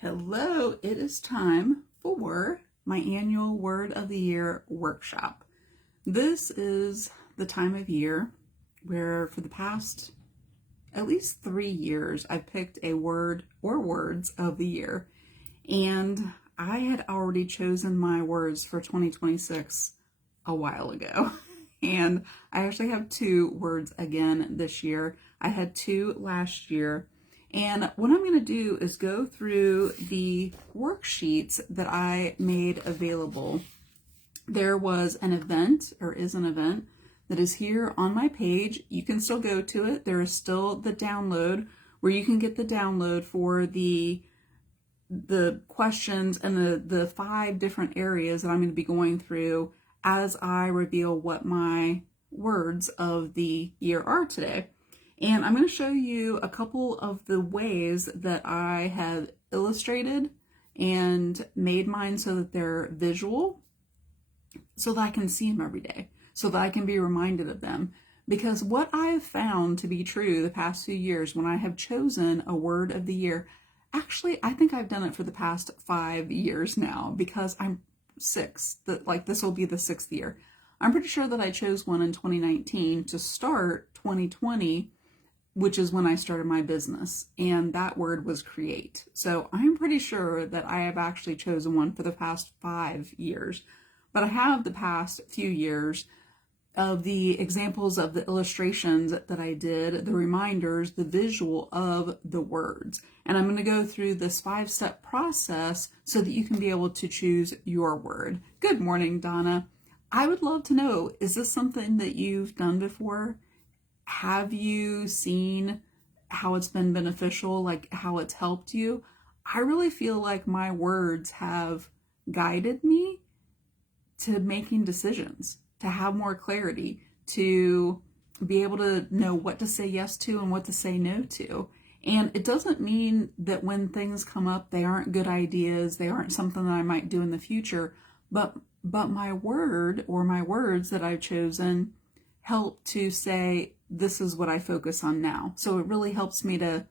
Hello, it is time for my annual Word of the Year workshop. This is the time of year where for the past at least 3 years I've picked a word or words of the year, and I had already chosen my words for 2026 a while ago. And I actually have 2 words again this year. I had 2 last year. And what I'm going to do is go through the worksheets that I made available. There was an event, or is an event, that is here on my page. You can still go to it. There is still the download where you can get the download for the questions and the 5 different areas that I'm going to be going through as I reveal what my words of the year are today. And I'm going to show you a couple of the ways that I have illustrated and made mine so that they're visual, so that I can see them every day, so that I can be reminded of them. Because what I have found to be true the past few years when I have chosen a word of the year, actually, I think I've done it for the past 5 years now, because I'm 6, this will be the 6th year. I'm pretty sure that I chose one in 2019 to start 2020, which is when I started my business, and that word was create. So I'm pretty sure that I have actually chosen one for the past 5 years, but I have the past few years of the examples of the illustrations that I did, the reminders, the visual of the words. And I'm going to go through this 5-step process so that you can be able to choose your word. Good morning, Donna. I would love to know, is this something that you've done before? Have you seen how it's been beneficial, like how it's helped you? I really feel like my words have guided me to making decisions, to have more clarity, to be able to know what to say yes to and what to say no to. And it doesn't mean that when things come up, they aren't good ideas, they aren't something that I might do in the future, but my word or my words that I've chosen help to say, this is what I focus on now. So it really helps me to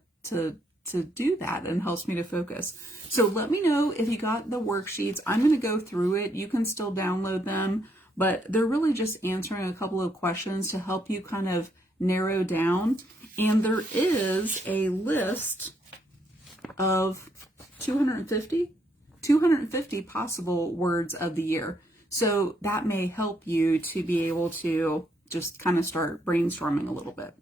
do that and helps me to focus. So let me know if you got the worksheets. I'm going to go through it. You can still download them, but they're really just answering a couple of questions to help you kind of narrow down. And there is a list of 250 possible words of the year. So that may help you to be able to just kind of start brainstorming a little bit.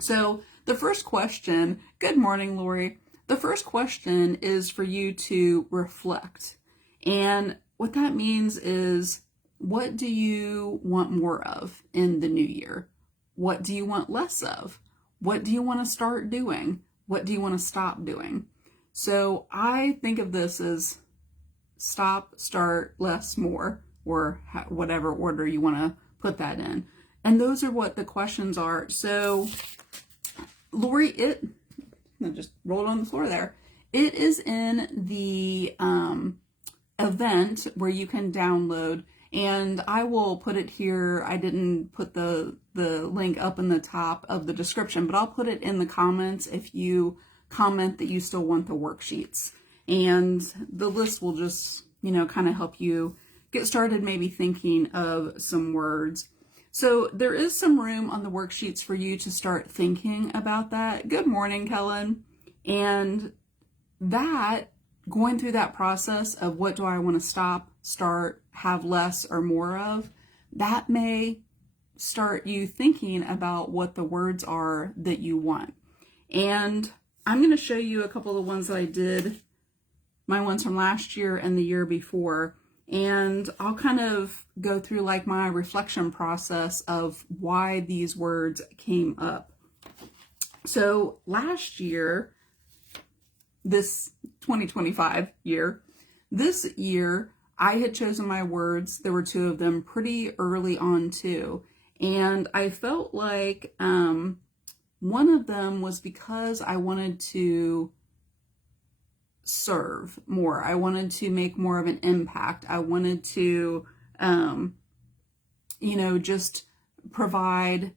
So the first question, good morning, Lori. The first question is for you to reflect. And what that means is, what do you want more of in the new year? What do you want less of? What do you want to start doing? What do you want to stop doing? So I think of this as stop, start, less, more, or whatever order you want to put that in. And those are what the questions are. So, Lori, I just rolled on the floor there. It is in the event where you can download, and I will put it here. I didn't put the link up in the top of the description, but I'll put it in the comments if you comment that you still want the worksheets. And the list will just, kind of help you get started maybe thinking of some words. So there is some room on the worksheets for you to start thinking about that. Good morning, Kellen. And that, going through that process of what do I want to stop, start, have less or more of, that may start you thinking about what the words are that you want. And I'm going to show you a couple of ones that I did, my ones from last year and the year before. And I'll kind of go through like my reflection process of why these words came up. So last year, this 2025 year, this year, I had chosen my words. There were 2 of them pretty early on too. And I felt like one of them was because I wanted to serve more. I wanted to make more of an impact. I wanted to, just provide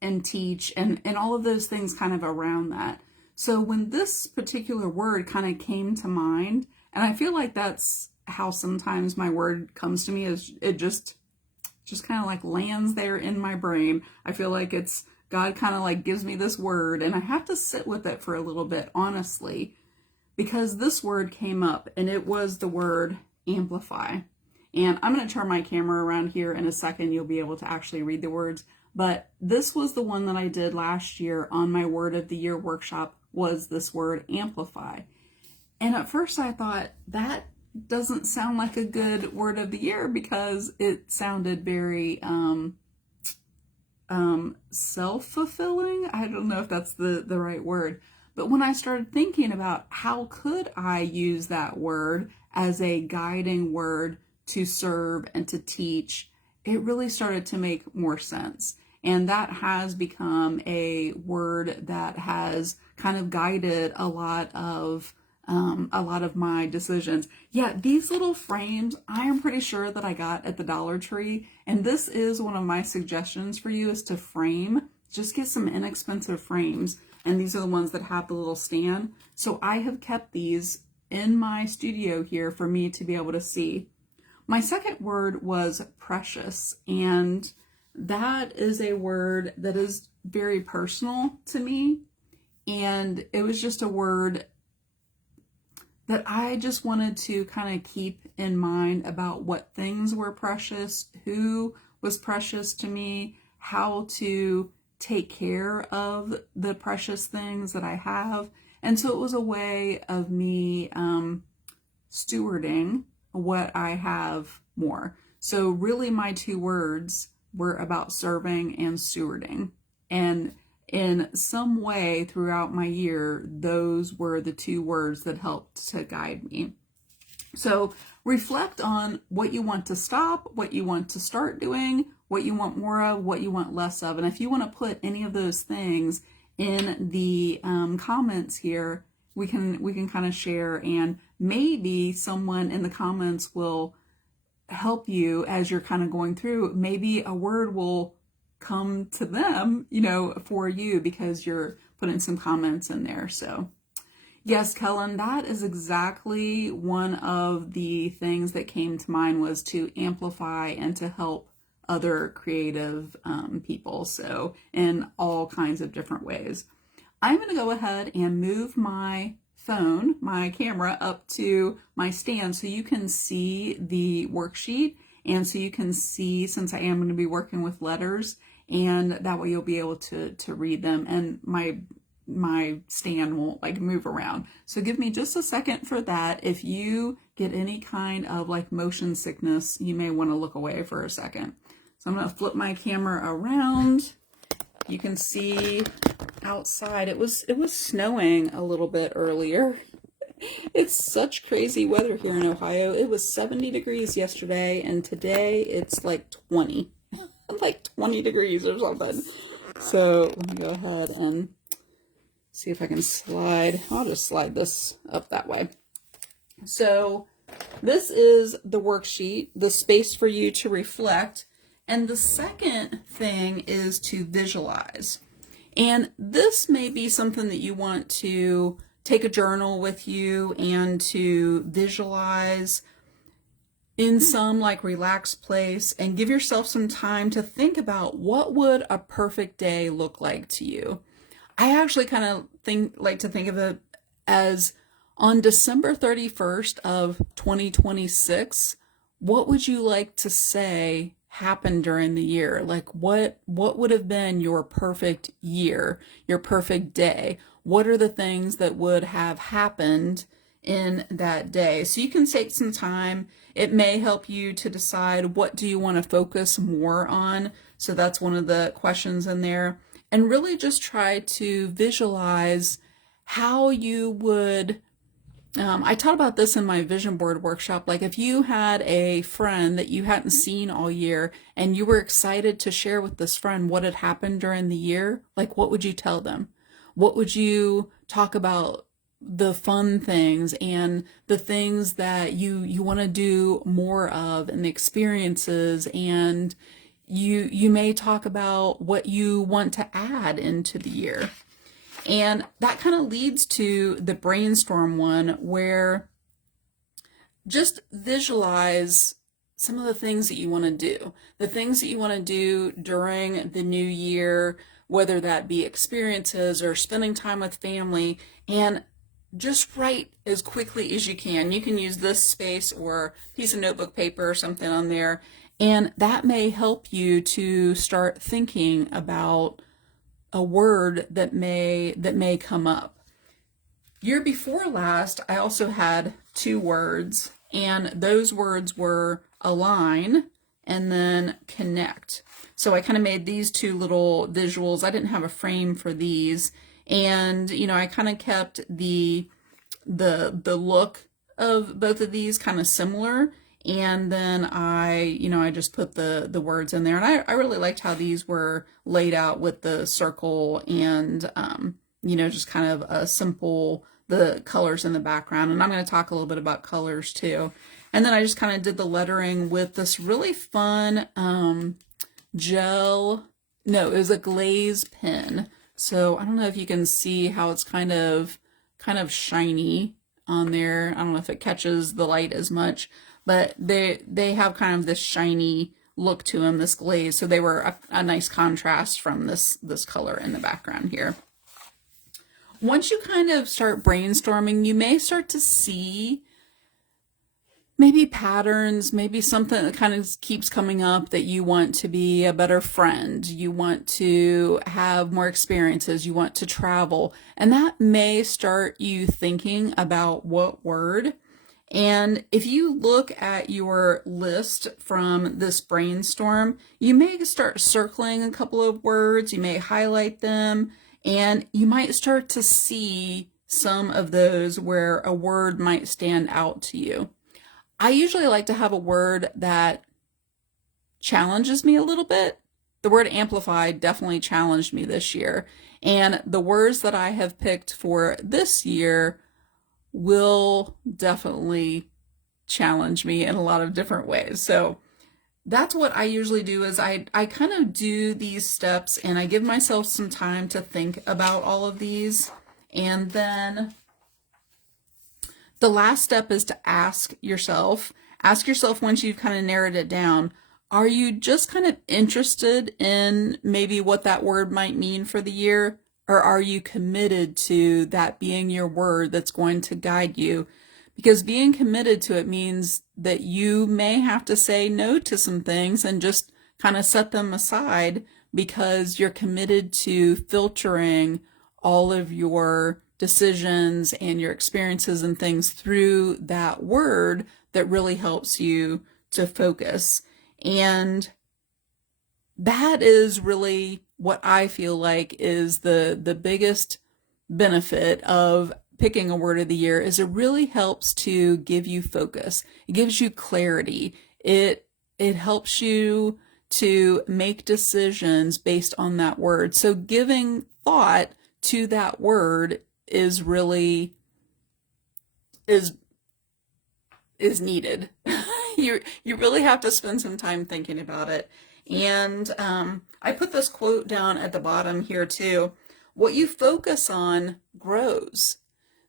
and teach and all of those things kind of around that. So when this particular word kind of came to mind, and I feel like that's how sometimes my word comes to me, is it just kind of like lands there in my brain. I feel like it's God kind of like gives me this word and I have to sit with it for a little bit, honestly, because this word came up and it was the word amplify. And I'm going to turn my camera around here in a second. You'll be able to actually read the words. But this was the one that I did last year on my Word of the Year workshop, was this word amplify. And at first I thought, that doesn't sound like a good word of the year because it sounded very self-fulfilling. I don't know if that's the right word. But when I started thinking about how could I use that word as a guiding word to serve and to teach, it really started to make more sense. And that has become a word that has kind of guided a lot of my decisions. Yeah, these little frames, I am pretty sure that I got at the Dollar Tree. And this is one of my suggestions for you, is to frame. Just get some inexpensive frames. And these are the ones that have the little stand. So I have kept these in my studio here for me to be able to see. My second word was precious. And that is a word that is very personal to me. And it was just a word that I just wanted to kind of keep in mind about what things were precious, who was precious to me, how to take care of the precious things that I have. And so it was a way of me stewarding what I have more. So really my two words were about serving and stewarding. And in some way throughout my year, those were the two words that helped to guide me. So reflect on what you want to stop, what you want to start doing, what you want more of, what you want less of. And if you want to put any of those things in the comments here, we can kind of share, and maybe someone in the comments will help you as you're kind of going through. Maybe a word will come to them, for you, because you're putting some comments in there. So yes, Kellen, that is exactly one of the things that came to mind, was to amplify and to help other creative people. So in all kinds of different ways. I'm going to go ahead and move my phone, my camera, up to my stand so you can see the worksheet, and so you can see, since I am going to be working with letters, and that way you'll be able to read them, and my stand won't like move around. So give me just a second for that. If you get any kind of like motion sickness, you may want to look away for a second. So I'm going to flip my camera around. You can see outside, it was snowing a little bit earlier. It's such crazy weather here in Ohio. It was 70 degrees yesterday, and today it's like 20. Like 20 degrees or something. So let me go ahead and see if I can slide. I'll just slide this up that way. So this is the worksheet, the space for you to reflect. And the second thing is to visualize. And this may be something that you want to take a journal with you and to visualize in some like relaxed place, and give yourself some time to think about what would a perfect day look like to you. I actually kind of like to think of it as, on December 31st of 2026, what would you like to say happened during the year? Like what would have been your perfect year, your perfect day? What are the things that would have happened in that day? So you can take some time. It may help you to decide, what do you want to focus more on? So that's one of the questions in there. And really just try to visualize how you would, I taught about this in my vision board workshop. Like if you had a friend that you hadn't seen all year and you were excited to share with this friend what had happened during the year, like what would you tell them? What would you talk about? The fun things and the things that you want to do more of, and the experiences, and you may talk about what you want to add into the year. And that kind of leads to the brainstorm one, where just visualize some of the things that you want to do, the things that you want to do during the new year, whether that be experiences or spending time with family, and just write as quickly as you can. You can use this space or piece of notebook paper or something on there, and that may help you to start thinking about a word that may come up. Year before last, I also had 2 words, and those words were align and then connect. So I kind of made these 2 little visuals. I didn't have a frame for these, and I kind of kept the look of both of these kind of similar, and then I just put the words in there, and I really liked how these were laid out with the circle and just kind of a simple, the colors in the background. And I'm going to talk a little bit about colors too. And then I just kind of did the lettering with this really fun it was a glaze pen. So I don't know if you can see how it's kind of shiny on there. I don't know if it catches the light as much, but they have kind of this shiny look to them, this glaze. So they were a nice contrast from this color in the background here. Once you kind of start brainstorming, you may start to see maybe patterns, maybe something that kind of keeps coming up, that you want to be a better friend, you want to have more experiences, you want to travel, and that may start you thinking about what word. And if you look at your list from this brainstorm, you may start circling a couple of words, you may highlight them, and you might start to see some of those where a word might stand out to you. I usually like to have a word that challenges me a little bit. The word amplified definitely challenged me this year. And the words that I have picked for this year will definitely challenge me in a lot of different ways. So that's what I usually do, is I kind of do these steps and I give myself some time to think about all of these. And then the last step is to ask yourself once you've kind of narrowed it down, are you just kind of interested in maybe what that word might mean for the year? Or are you committed to that being your word that's going to guide you? Because being committed to it means that you may have to say no to some things and just kind of set them aside, because you're committed to filtering all of your decisions and your experiences and things through that word that really helps you to focus. And that is really what I feel like is the biggest benefit of picking a word of the year, is it really helps to give you focus. It gives you clarity. It helps you to make decisions based on that word. So giving thought to that word is really is needed. You really have to spend some time thinking about it. And I put this quote down at the bottom here too. What you focus on grows.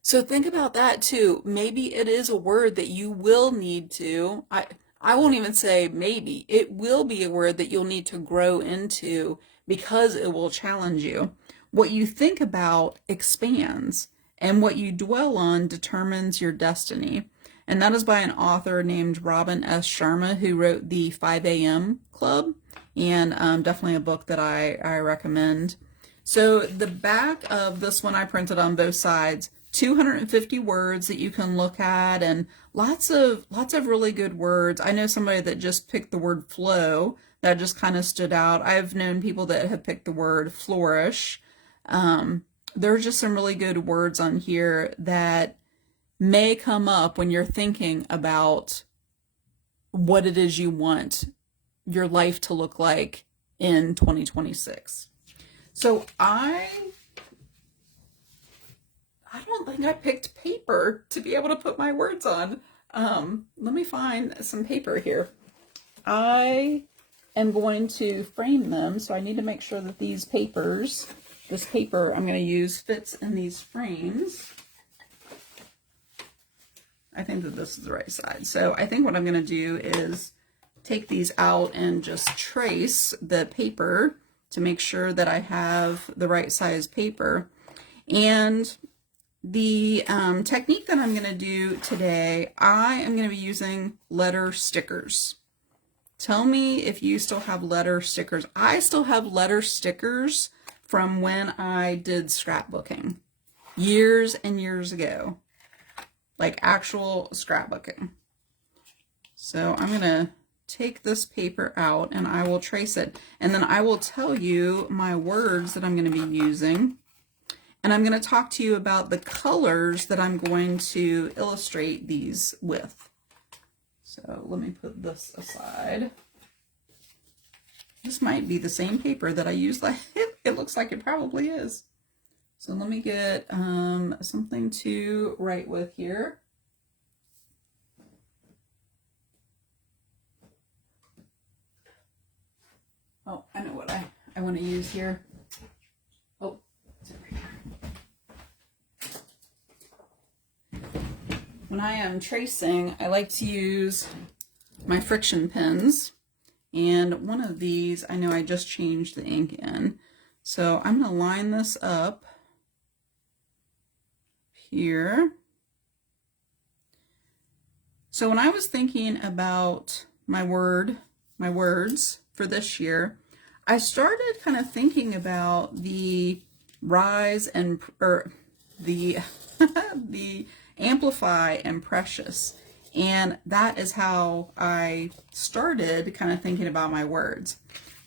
So think about that too. Maybe it is a word that you will need to, I won't even say maybe, it will be a word that you'll need to grow into, because it will challenge you. What you think about expands, and what you dwell on determines your destiny. And that is by an author named Robin S. Sharma, who wrote the 5 a.m. Club, and definitely a book that I recommend. So the back of this one I printed on both sides, 250 words that you can look at, and lots of really good words. I know somebody that just picked the word flow. That just kind of stood out. I've known people that have picked the word flourish. There are just some really good words on here that may come up when you're thinking about what it is you want your life to look like in 2026. So I don't think I picked paper to be able to put my words on. Let me find some paper here. I am going to frame them, so I need to make sure that these papers this paper I'm going to use fits in these frames. I think that this is the right side. So I think what I'm going to do is take these out and just trace the paper to make sure that I have the right size paper. And the technique that I'm going to do today, I am going to be using letter stickers. Tell me if you still have letter stickers. I still have letter stickers from when I did scrapbooking years and years ago, like actual scrapbooking. So I'm going to take this paper out and I will trace it, and then I will tell you my words that I'm going to be using, and I'm going to talk to you about the colors that I'm going to illustrate these with. So let me put this aside. This might be the same paper that I used. Like it looks like it probably is. So let me get something to write with here. Oh, I know what I want to use here. Oh, it's over here. When I am tracing, I like to use my friction pens. And one of these, I know I just changed the ink in. So I'm going to line this up here. So when I was thinking about my words for this year, I started kind of thinking about the rise and the the amplify and precious, and that is how I started kind of thinking about my words.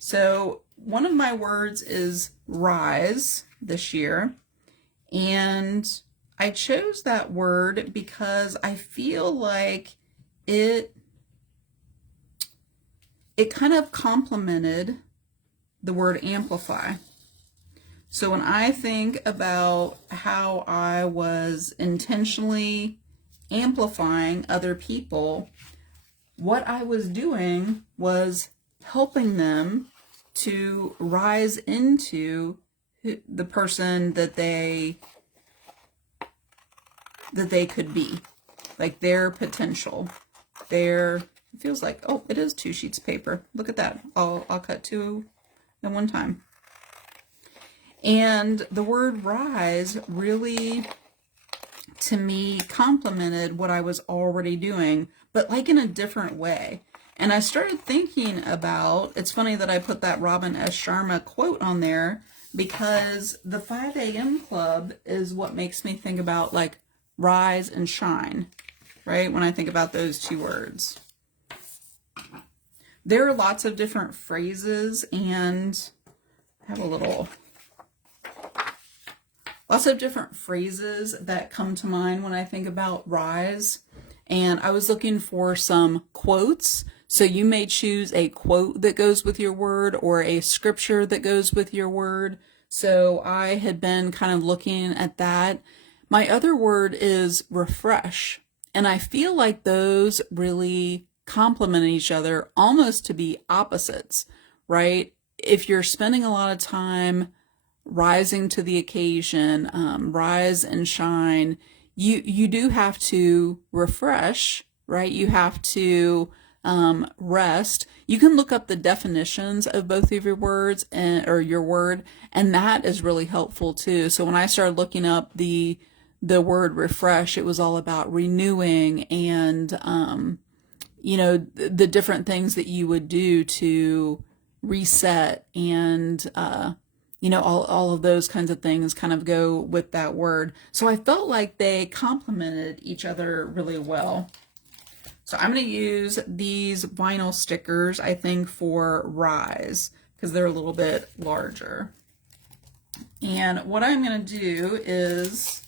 So one of my words is rise this year, and I chose that word because I feel like it kind of complemented the word amplify. So when I think about how I was intentionally amplifying other people, what I was doing was helping them to rise into the person that they could be, like their potential, it feels like, oh, it is 2 sheets of paper. Look at that. I'll cut 2 at one time. And the word rise really, to me, complemented what I was already doing, but like in a different way. And I started thinking about, it's funny that I put that Robin S. Sharma quote on there, because the 5 a.m. club is what makes me think about like rise and shine, right? When I think about those 2 words. There are lots of different phrases, and I have lots of different phrases that come to mind when I think about rise. And I was looking for some quotes. So you may choose a quote that goes with your word or a scripture that goes with your word. So I had been kind of looking at that. My other word is refresh. And I feel like those really complement each other, almost to be opposites, right? If you're spending a lot of time rising to the occasion, rise and shine, you do have to refresh, right? You have to rest. You can look up the definitions of both of your words or your word, and that is really helpful too. So when I started looking up the word refresh, it was all about renewing and the different things that you would do to reset, and all of those kinds of things kind of go with that word. So I felt like they complemented each other really well. So I'm going to use these vinyl stickers, I think, for rise, because they're a little bit larger. And what I'm going to do is,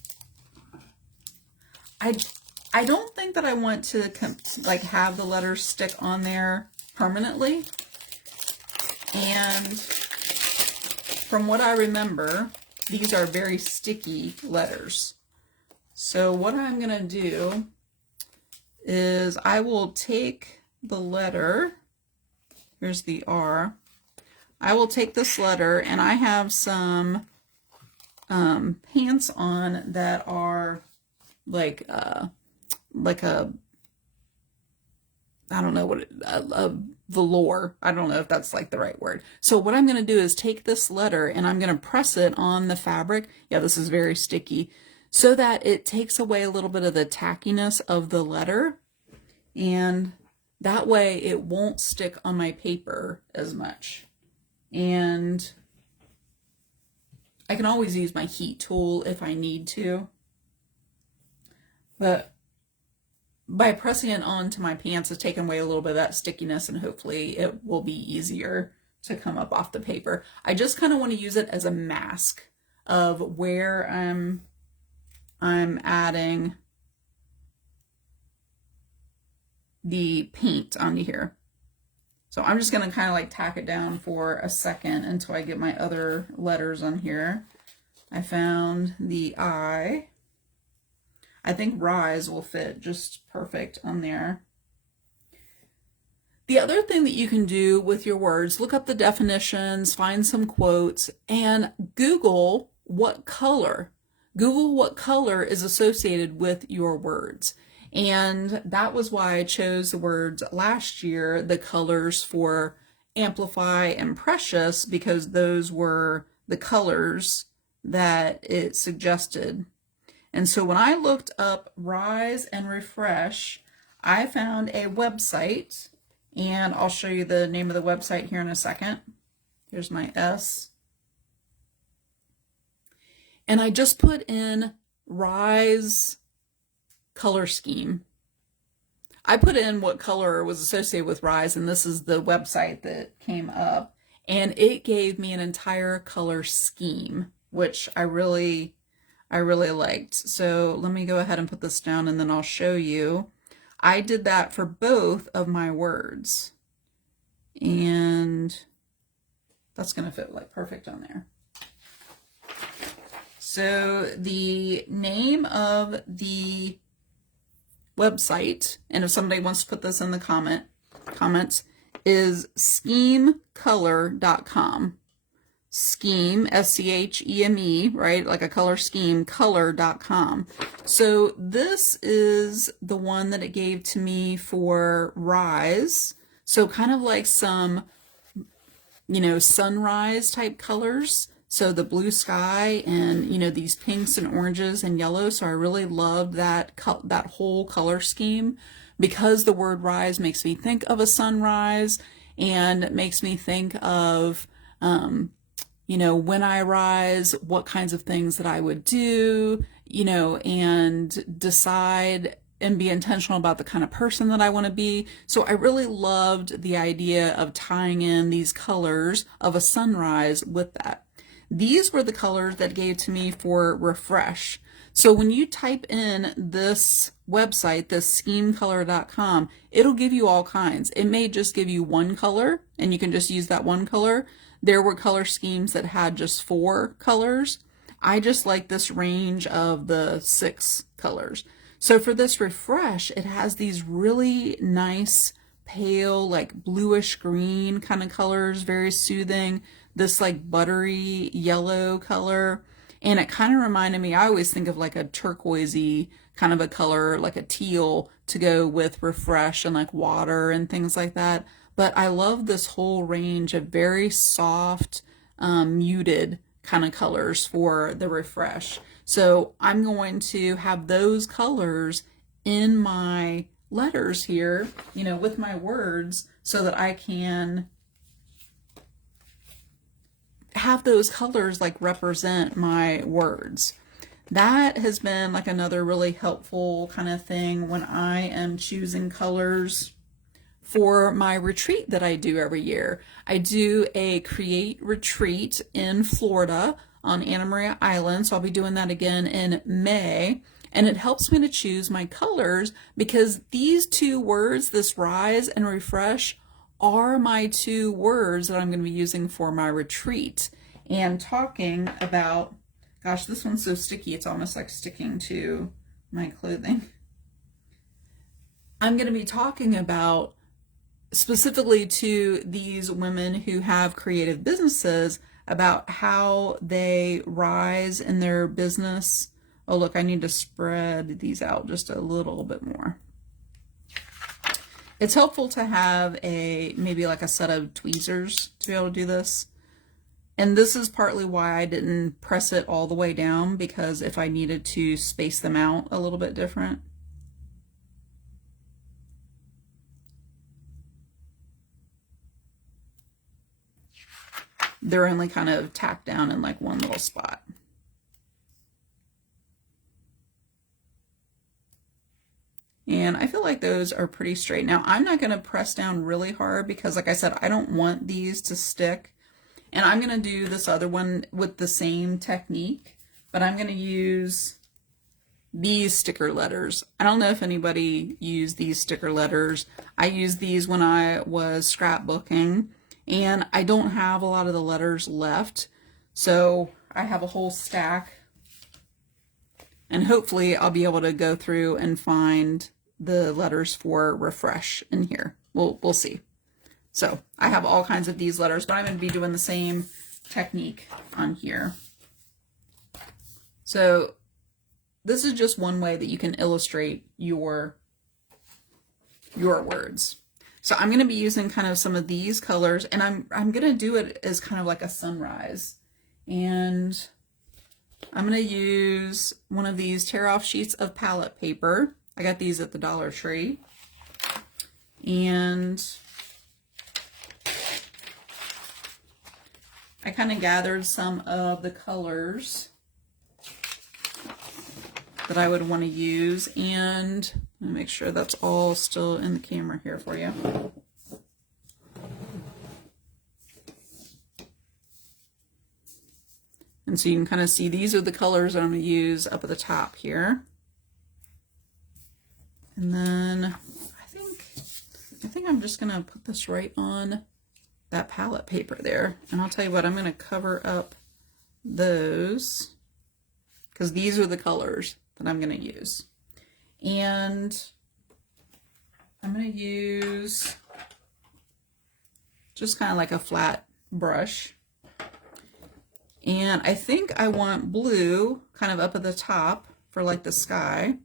I don't think that I want to like have the letters stick on there permanently. And from what I remember, these are very sticky letters. So what I'm going to do is I will take the letter, here's the R, I will take this letter, and I have some pants on that are like a, I don't know what a velour. I don't know if that's like the right word. So what I'm going to do is take this letter and I'm going to press it on the fabric. Yeah, this is very sticky, so that it takes away a little bit of the tackiness of the letter, and that way it won't stick on my paper as much. And I can always use my heat tool if I need to, but by pressing it onto my pants, it's taken away a little bit of that stickiness, and hopefully it will be easier to come up off the paper. I just kind of want to use it as a mask of where I'm adding the paint onto here. So I'm just going to kind of like tack it down for a second until I get my other letters on here. I found the I. I think rise will fit just perfect on there. The other thing that you can do with your words, look up the definitions, find some quotes, and Google what color. Google what color is associated with your words. And that was why I chose the words last year, the colors for amplify and precious, because those were the colors that it suggested. And so when I looked up rise and refresh, I found a website, and I'll show you the name of the website here in a second. Here's my S. And I just put in rise color scheme. I put in what color was associated with rise, and this is the website that came up, and it gave me an entire color scheme, which I really liked. So let me go ahead and put this down, and then I'll show you. I did that for both of my words, and that's going to fit like perfect on there. So the name of the website, and if somebody wants to put this in the comments, is schemecolor.com. Scheme, S-C-H-E-M-E, right? Like a color scheme, color.com. So this is the one that it gave to me for rise. So kind of like some, sunrise type colors. So the blue sky and, these pinks and oranges and yellows. So I really loved that whole color scheme, because the word rise makes me think of a sunrise, and it makes me think of, when I rise, what kinds of things that I would do, and decide and be intentional about the kind of person that I want to be. So I really loved the idea of tying in these colors of a sunrise with that. These were the colors that gave to me for refresh. So when you type in this website, this schemecolor.com, it'll give you all kinds. It may just give you one color, and you can just use that one color. There were color schemes that had just 4 colors. I just like this range of the 6 colors. So for this refresh, it has these really nice pale, like bluish green kind of colors, very soothing. This like buttery yellow color. And it kind of reminded me, I always think of like a turquoisey kind of a color, like a teal, to go with refresh and like water and things like that. But I love this whole range of very soft, muted kind of colors for the refresh. So I'm going to have those colors in my letters here, with my words, so that I can have those colors like represent my words. That has been like another really helpful kind of thing when I am choosing colors for my retreat that I do every year. I do a create retreat in Florida on Anna Maria Island, so I'll be doing that again in May, and it helps me to choose my colors, because these 2 words, this rise and refresh, are my 2 words that I'm going to be using for my retreat. And talking about, gosh, this one's so sticky, it's almost like sticking to my clothing. I'm going to be talking about specifically to these women who have creative businesses about how they rise in their business. Oh, look, I need to spread these out just a little bit more. It's helpful to have maybe like a set of tweezers to be able to do this. And this is partly why I didn't press it all the way down, because if I needed to space them out a little bit different. They're only kind of tacked down in like one little spot. And I feel like those are pretty straight. Now, I'm not going to press down really hard because, like I said, I don't want these to stick. And I'm going to do this other one with the same technique, but I'm going to use these sticker letters. I don't know if anybody used these sticker letters. I used these when I was scrapbooking, and I don't have a lot of the letters left. So I have a whole stack, and hopefully I'll be able to go through and find the letters for refresh in here. We'll see. So I have all kinds of these letters, but I'm going to be doing the same technique on here. So this is just one way that you can illustrate your words. So I'm going to be using kind of some of these colors, and I'm going to do it as kind of like a sunrise. And I'm going to use one of these tear-off sheets of palette paper. I got these at the Dollar Tree. And I kind of gathered some of the colors that I would want to use, and I'm gonna make sure that's all still in the camera here for you. And so you can kind of see these are the colors that I'm going to use up at the top here. And then I think I'm just going to put this right on that palette paper there. And I'll tell you what, I'm going to cover up those because these are the colors that I'm going to use. And I'm going to use just kind of like a flat brush. And I think I want blue kind of up at the top for like the sky.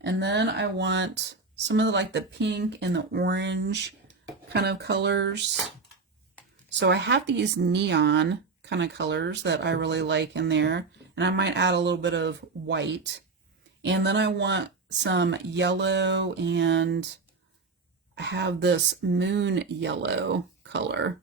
And then I want some of the like the pink and the orange kind of colors. So I have these neon kind of colors that I really like in there. And I might add a little bit of white. And then I want some yellow, and I have this moon yellow color.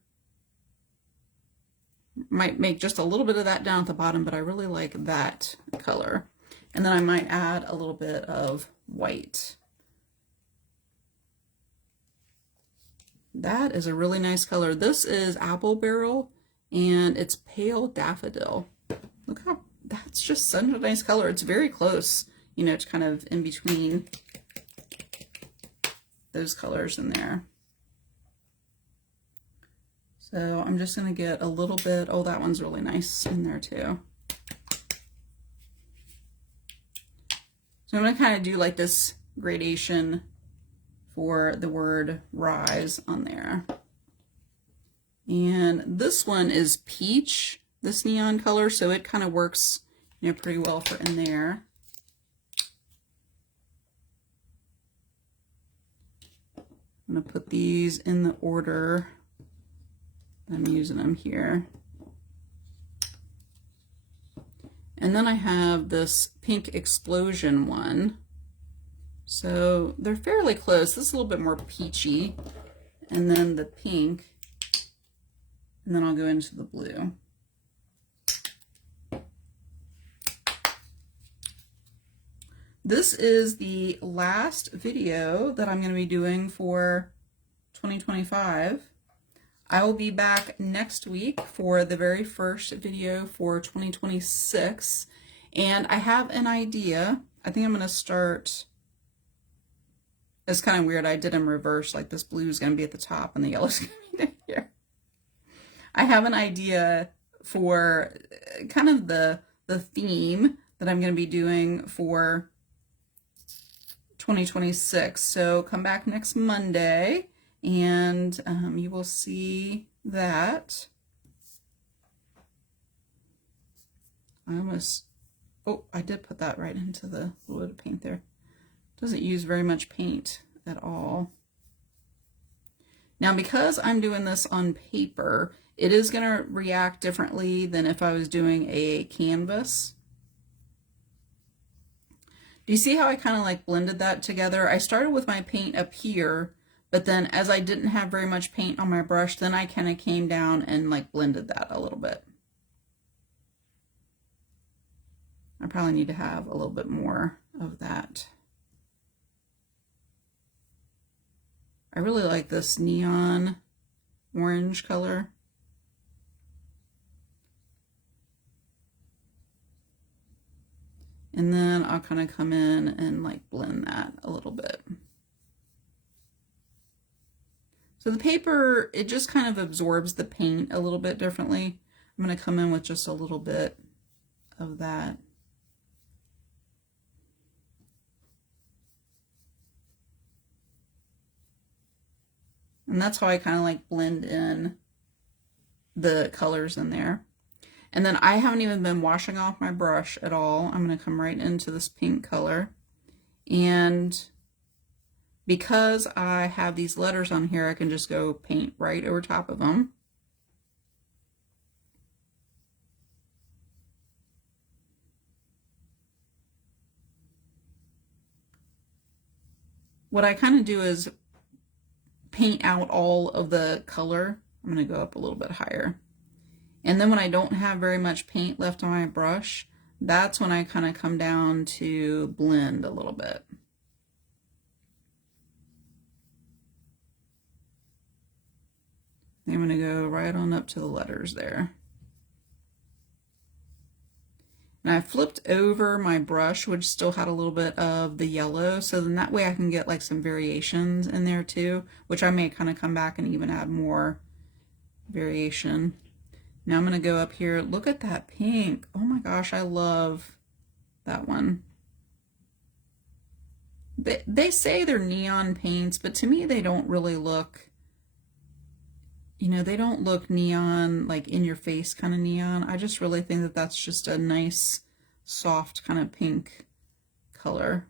Might make just a little bit of that down at the bottom, but I really like that color. And then I might add a little bit of white. That is a really nice color. This is Apple Barrel, and it's Pale Daffodil. Look how, that's just such a nice color. It's very close, you know, it's kind of in between those colors in there. So I'm just going to get a little bit, oh, that one's really nice in there too. So I'm going to kind of do like this gradation for the word rise on there. And this one is peach, this neon color, so it kind of works, you know, pretty well for in there. I'm going to put these in the order I'm using them here. And then I have this pink explosion one. So they're fairly close. This is a little bit more peachy. And then the pink. And then I'll go into the blue. This is the last video that I'm going to be doing for 2025. I will be back next week for the very first video for 2026, and I have an idea. I think I'm going to start, it's kind of weird, I did in reverse, like this blue is going to be at the top and the yellow is going to be down here. I have an idea for kind of the theme that I'm going to be doing for 2026, so come back next Monday. And you will see that. I almost, oh, I did put that right into the little bit of paint there. Doesn't use very much paint at all. Now, because I'm doing this on paper, it is going to react differently than if I was doing a canvas. Do you see how I kind of like blended that together? I started with my paint up here, but then as I didn't have very much paint on my brush, then I kind of came down and like blended that a little bit. I probably need to have a little bit more of that. I really like this neon orange color. And then I'll kind of come in and like blend that a little bit. So the paper, it just kind of absorbs the paint a little bit differently. I'm going to come in with just a little bit of that. And that's how I kind of like blend in the colors in there. And then I haven't even been washing off my brush at all. I'm going to come right into this pink color. And because I have these letters on here, I can just go paint right over top of them. What I kind of do is paint out all of the color. I'm going to go up a little bit higher. And then when I don't have very much paint left on my brush, that's when I kind of come down to blend a little bit. I'm going to go right on up to the letters there. And I flipped over my brush, which still had a little bit of the yellow, so then that way I can get like some variations in there too, which I may kind of come back and even add more variation. Now I'm going to go up here. Look at that pink. Oh my gosh, I love that one. They say they're neon paints, but to me they don't really look, you know, they don't look neon, like in your face kind of neon. I just really think that that's just a nice, soft kind of pink color.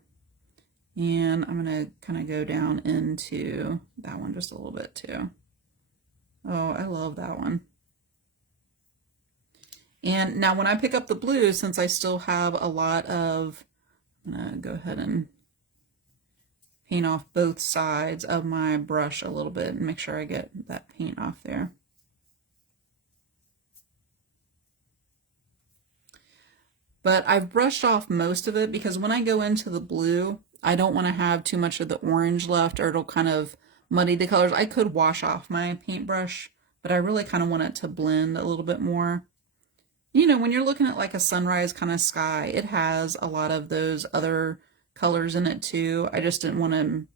And I'm going to kind of go down into that one just a little bit too. Oh, I love that one. And now when I pick up the blue, since I still have a lot of, I'm going to go ahead and paint off both sides of my brush a little bit and make sure I get that paint off there. But I've brushed off most of it because when I go into the blue, I don't want to have too much of the orange left or it'll kind of muddy the colors. I could wash off my paintbrush, but I really kind of want it to blend a little bit more. You know, when you're looking at like a sunrise kind of sky, it has a lot of those other colors in it too. I just didn't want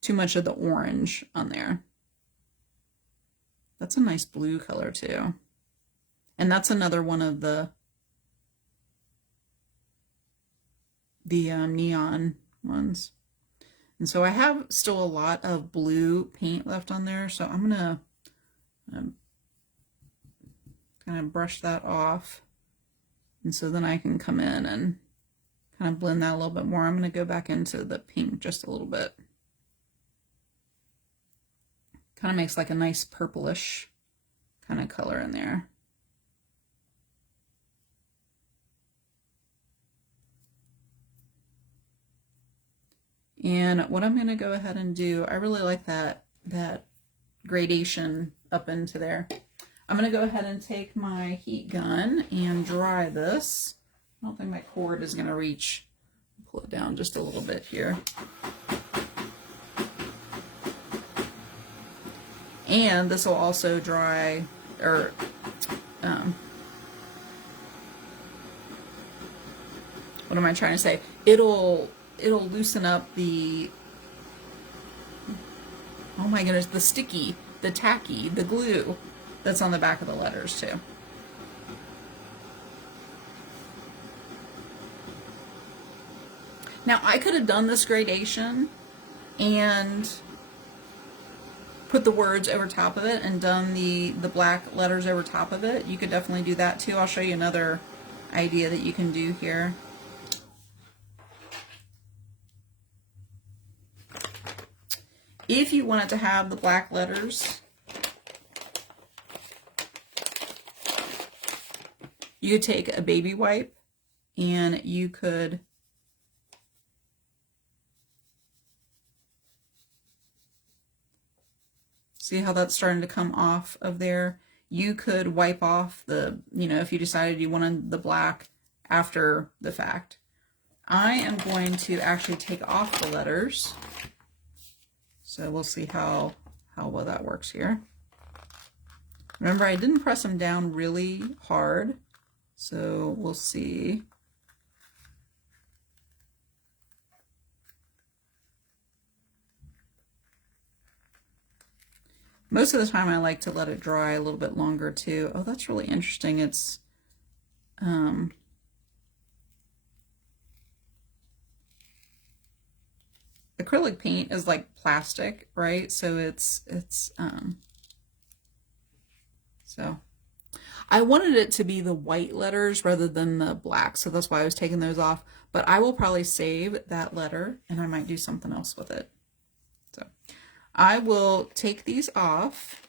too much of the orange on there. That's a nice blue color too. And that's another one of the neon ones. And so I have still a lot of blue paint left on there, so I'm gonna kind of brush that off. And so then I can come in and kind of blend that a little bit more. I'm going to go back into the pink just a little bit. Kind of makes like a nice purplish kind of color in there. And what I'm going to go ahead and do, I really like that gradation up into there. I'm going to go ahead and take my heat gun and dry this. I don't think my cord is going to reach. Pull it down just a little bit here. And this will also dry, or what am I trying to say? It'll loosen up the, oh my goodness, the sticky, the tacky, the glue that's on the back of the letters too. Now I could have done this gradation and put the words over top of it and done the black letters over top of it. You could definitely do that too. I'll show you another idea that you can do here. If you wanted to have the black letters, you could take a baby wipe and you could see how that's starting to come off of there. You could wipe off the, if you decided you wanted the black after the fact. I am going to actually take off the letters. So we'll see how well that works here. Remember, I didn't press them down really hard, so we'll see. Most of the time I like to let it dry a little bit longer too. Oh, that's really interesting. It's acrylic paint is like plastic, right? So so I wanted it to be the white letters rather than the black, so that's why I was taking those off. But I will probably save that letter and I might do something else with it. So I will take these off,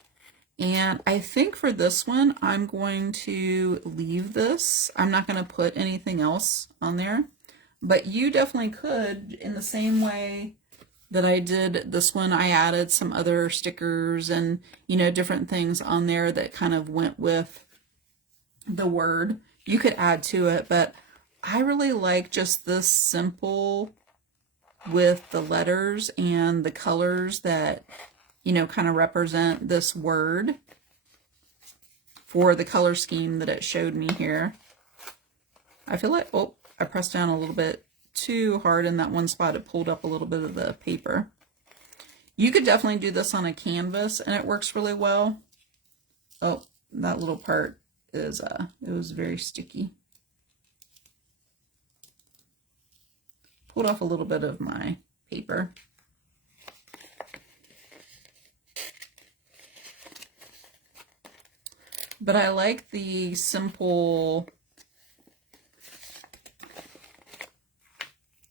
and I think for this one I'm going to leave this. I'm not going to put anything else on there, but you definitely could, in the same way that I did this one. I added some other stickers and different things on there that kind of went with the word. You could add to it, but I really like just this simple with the letters and the colors that kind of represent this word for the color scheme that it showed me here. I feel like, oh, I pressed down a little bit too hard in that one spot. It pulled up a little bit of the paper. You could definitely do this on a canvas and it works really well. Oh, that little part is it was very sticky. Pulled off a little bit of my paper. But I like the simple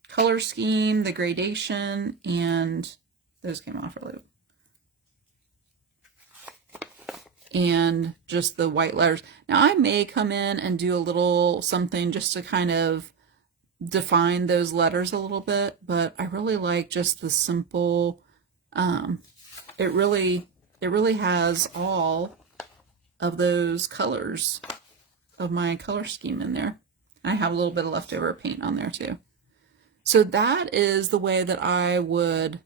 color scheme, the gradation, and those came off really well. And just the white letters. Now I may come in and do a little something just to kind of define those letters a little bit, but I really like just the simple, it really has all of those colors of my color scheme in there. I have a little bit of leftover paint on there too. So that is the way that I would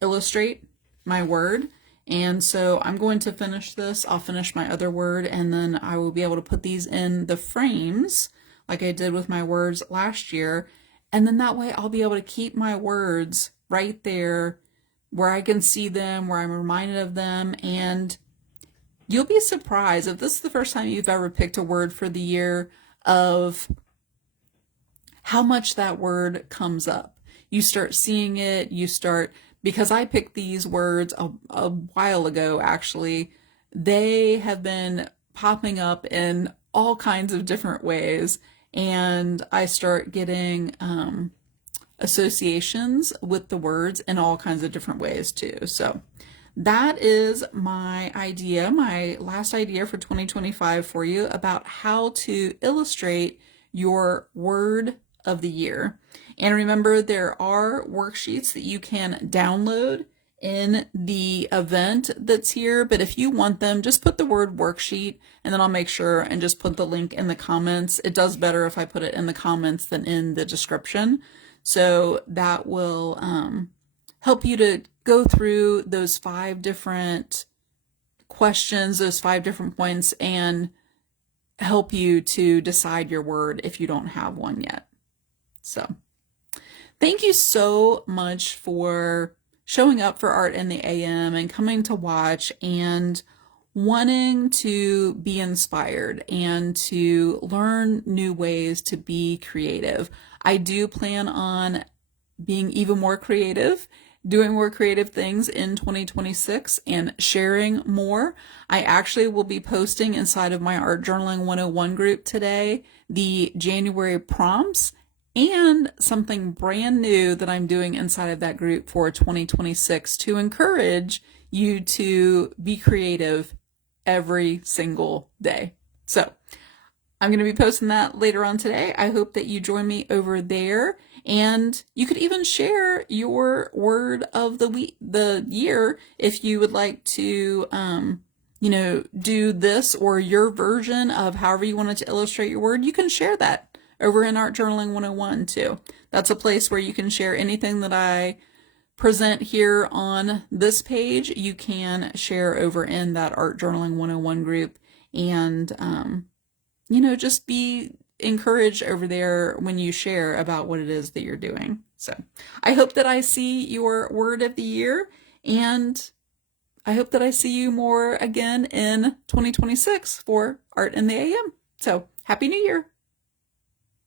illustrate my word. And so I'm going to finish this. I'll finish my other word, and then I will be able to put these in the frames like I did with my words last year. And then that way I'll be able to keep my words right there where I can see them, where I'm reminded of them. And you'll be surprised if this is the first time you've ever picked a word for the year of how much that word comes up. You start seeing it, because I picked these words a while ago, actually. They have been popping up in all kinds of different ways, and I start getting associations with the words in all kinds of different ways too. So that is my idea, my last idea for 2025 for you about how to illustrate your word of the year. And remember, there are worksheets that you can download in the event that's here, but if you want them, just put the word worksheet, and then I'll make sure and just put the link in the comments. It does better if I put it in the comments than in the description. So that will help you to go through those 5 different questions, those 5 different points, and help you to decide your word if you don't have one yet. So thank you so much for showing up for Art in the AM and coming to watch and wanting to be inspired and to learn new ways to be creative. I do plan on being even more creative doing more creative things in 2026 and sharing more. I actually will be posting inside of my Art Journaling 101 group today the January prompts and something brand new that I'm doing inside of that group for 2026 to encourage you to be creative every single day. So I'm going to be posting that later on today. I hope that you join me over there, and you could even share your word of the year if you would like to, do this or your version of however you wanted to illustrate your word. You can share that over in Art Journaling 101 too. That's a place where you can share anything that I present here on this page. You can share over in that Art Journaling 101 group, and just be encouraged over there when you share about what it is that you're doing. So I hope that I see your word of the year, and I hope that I see you more again in 2026 for Art in the AM. So Happy New Year.